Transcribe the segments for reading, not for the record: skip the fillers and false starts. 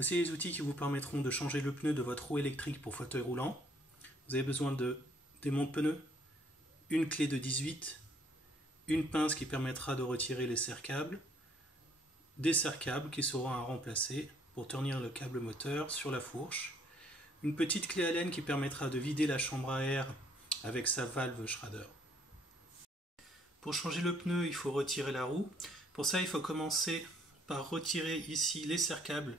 Voici les outils qui vous permettront de changer le pneu de votre roue électrique pour fauteuil roulant. Vous avez besoin de démonte-pneus, une clé de 18, une pince qui permettra de retirer les serre-câbles, des serre-câbles qui seront à remplacer pour tenir le câble moteur sur la fourche, une petite clé Allen qui permettra de vider la chambre à air avec sa valve Schrader. Pour changer le pneu, il faut retirer la roue. Pour ça, il faut commencer par retirer ici les serre-câbles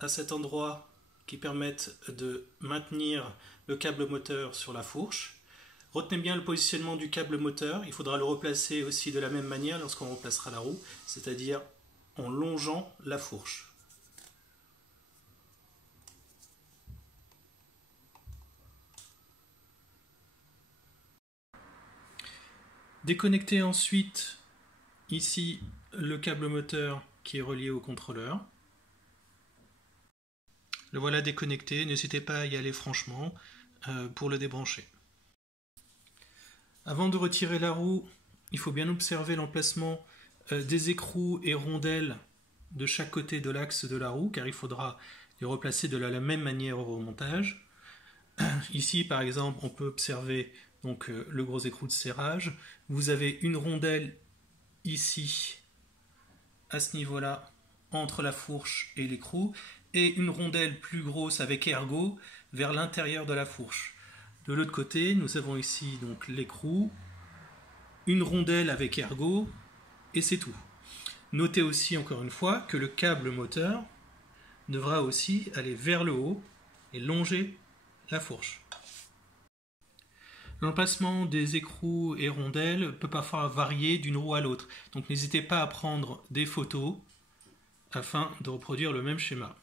à cet endroit qui permettent de maintenir le câble moteur sur la fourche. Retenez bien le positionnement du câble moteur, il faudra le replacer aussi de la même manière lorsqu'on remplacera la roue, c'est-à-dire en longeant la fourche. Déconnectez ensuite ici le câble moteur qui est relié au contrôleur. Le voilà déconnecté, n'hésitez pas à y aller franchement pour le débrancher. Avant de retirer la roue, il faut bien observer l'emplacement des écrous et rondelles de chaque côté de l'axe de la roue, car il faudra les replacer de la même manière au remontage. Ici, par exemple, on peut observer donc, le gros écrou de serrage. Vous avez une rondelle ici, à ce niveau-là, entre la fourche et l'écrou, et une rondelle plus grosse avec ergot vers l'intérieur de la fourche. De l'autre côté, nous avons ici donc l'écrou, une rondelle avec ergot, et c'est tout. Notez aussi encore une fois que le câble moteur devra aussi aller vers le haut et longer la fourche. L'emplacement des écrous et rondelles peut parfois varier d'une roue à l'autre, donc n'hésitez pas à prendre des photos afin de reproduire le même schéma.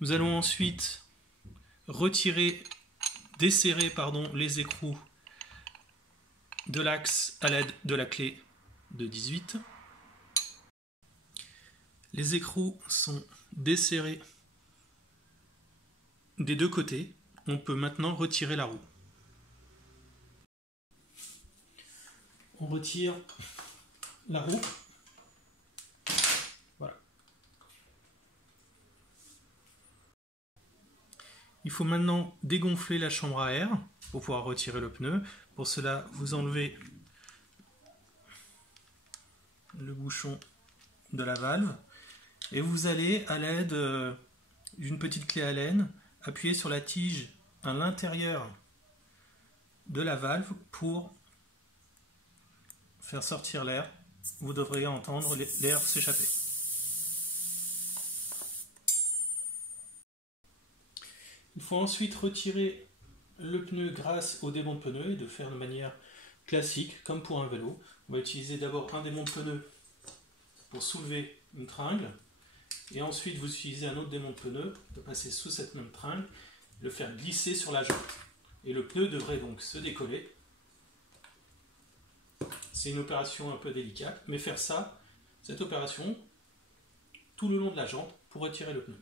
Nous allons ensuite desserrer les écrous de l'axe à l'aide de la clé de 18. Les écrous sont desserrés des deux côtés. On peut maintenant retirer la roue. On retire la roue. Voilà. Il faut maintenant dégonfler la chambre à air pour pouvoir retirer le pneu. Pour cela, vous enlevez le bouchon de la valve et vous allez, à l'aide d'une petite clé Allen, appuyer sur la tige à l'intérieur de la valve pour faire sortir l'air. Vous devriez entendre l'air s'échapper. Il faut ensuite retirer le pneu grâce au démonte-pneu et de faire de manière classique, comme pour un vélo. On va utiliser d'abord un démonte-pneu pour soulever une tringle, et ensuite vous utilisez un autre démonte-pneu de passer sous cette même tringle, le faire glisser sur la jambe. Et le pneu devrait donc se décoller. C'est une opération un peu délicate, mais faire cette opération, tout le long de la jambe pour retirer le pneu.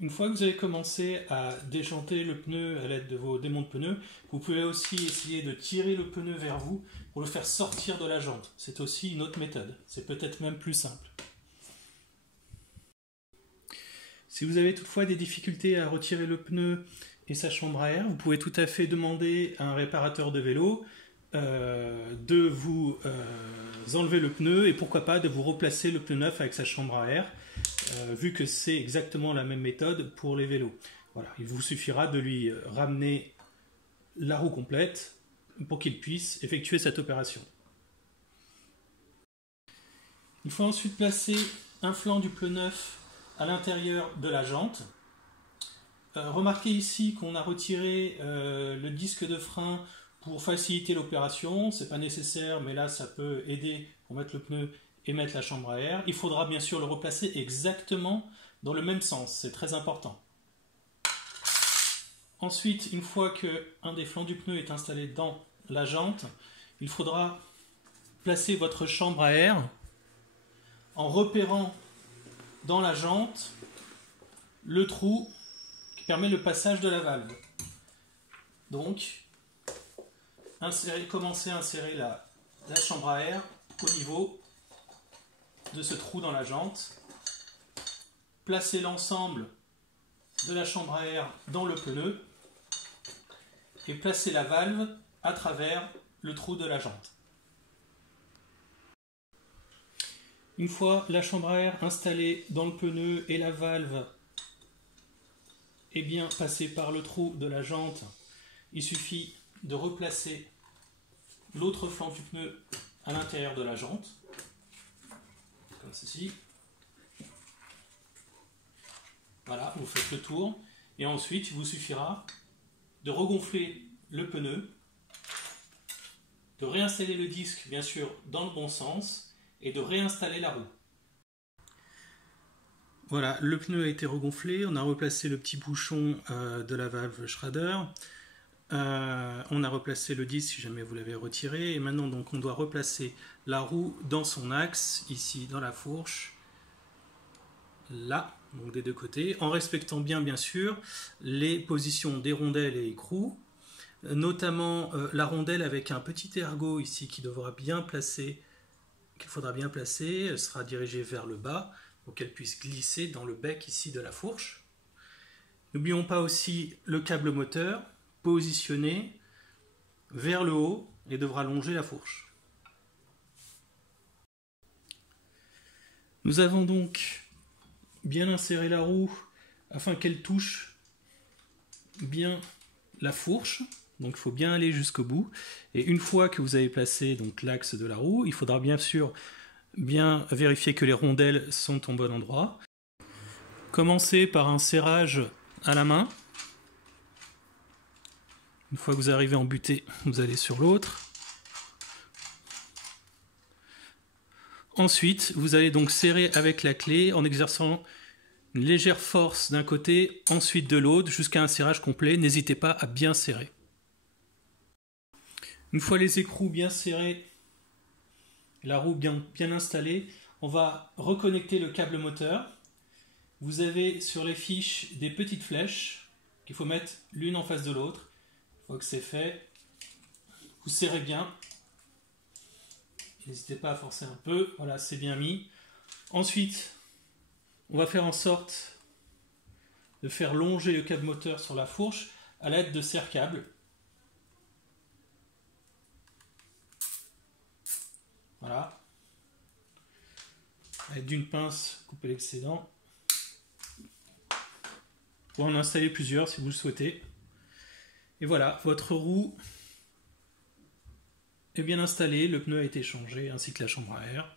Une fois que vous avez commencé à déchanter le pneu à l'aide de vos démonte-pneus, vous pouvez aussi essayer de tirer le pneu vers vous pour le faire sortir de la jante. C'est aussi une autre méthode, c'est peut-être même plus simple. Si vous avez toutefois des difficultés à retirer le pneu et sa chambre à air, vous pouvez tout à fait demander à un réparateur de vélo de vous enlever le pneu et pourquoi pas de vous replacer le pneu neuf avec sa chambre à air, vu que c'est exactement la même méthode pour les vélos. Voilà, il vous suffira de lui ramener la roue complète pour qu'il puisse effectuer cette opération. Il faut ensuite placer un flanc du pneu neuf à l'intérieur de la jante. Remarquez ici qu'on a retiré le disque de frein pour faciliter l'opération. Ce n'est pas nécessaire, mais là ça peut aider pour mettre le pneu et mettre la chambre à air. Il faudra bien sûr le replacer exactement dans le même sens, c'est très important. Ensuite, une fois qu'un des flancs du pneu est installé dans la jante, il faudra placer votre chambre à air en repérant dans la jante le trou qui permet le passage de la valve. Donc, commencez à insérer la chambre à air au niveau de ce trou dans la jante, placez l'ensemble de la chambre à air dans le pneu et placez la valve à travers le trou de la jante. Une fois la chambre à air installée dans le pneu et la valve est bien passée par le trou de la jante, il suffit de replacer l'autre flanc du pneu à l'intérieur de la jante, comme ceci. Voilà, vous faites le tour et ensuite il vous suffira de regonfler le pneu, de réinstaller le disque bien sûr dans le bon sens et de réinstaller la roue. Voilà, le pneu a été regonflé, on a replacé le petit bouchon de la valve Schrader, on a replacé le disque si jamais vous l'avez retiré, et maintenant donc on doit replacer la roue dans son axe, ici dans la fourche, là, donc des deux côtés, en respectant bien sûr les positions des rondelles et écrous, notamment la rondelle avec un petit ergot ici qui devra bien placer, qu'il faudra bien placer, elle sera dirigée vers le bas pour qu'elle puisse glisser dans le bec ici de la fourche. N'oublions pas aussi le câble moteur positionné vers le haut et devra longer la fourche. Nous avons donc bien inséré la roue afin qu'elle touche bien la fourche. Donc il faut bien aller jusqu'au bout. Et une fois que vous avez placé donc l'axe de la roue, il faudra bien sûr bien vérifier que les rondelles sont au bon endroit. Commencez par un serrage à la main. Une fois que vous arrivez en butée, vous allez sur l'autre. Ensuite, vous allez donc serrer avec la clé en exerçant une légère force d'un côté, ensuite de l'autre, jusqu'à un serrage complet. N'hésitez pas à bien serrer. Une fois les écrous bien serrés, la roue bien installée, on va reconnecter le câble moteur. Vous avez sur les fiches des petites flèches qu'il faut mettre l'une en face de l'autre. Une fois que c'est fait, vous serrez bien. N'hésitez pas à forcer un peu. Voilà, c'est bien mis. Ensuite, on va faire en sorte de faire longer le câble moteur sur la fourche à l'aide de serre-câbles. Voilà. Avec d'une pince, couper l'excédent. Pour en installer plusieurs si vous le souhaitez. Et voilà, votre roue est bien installée, le pneu a été changé ainsi que la chambre à air.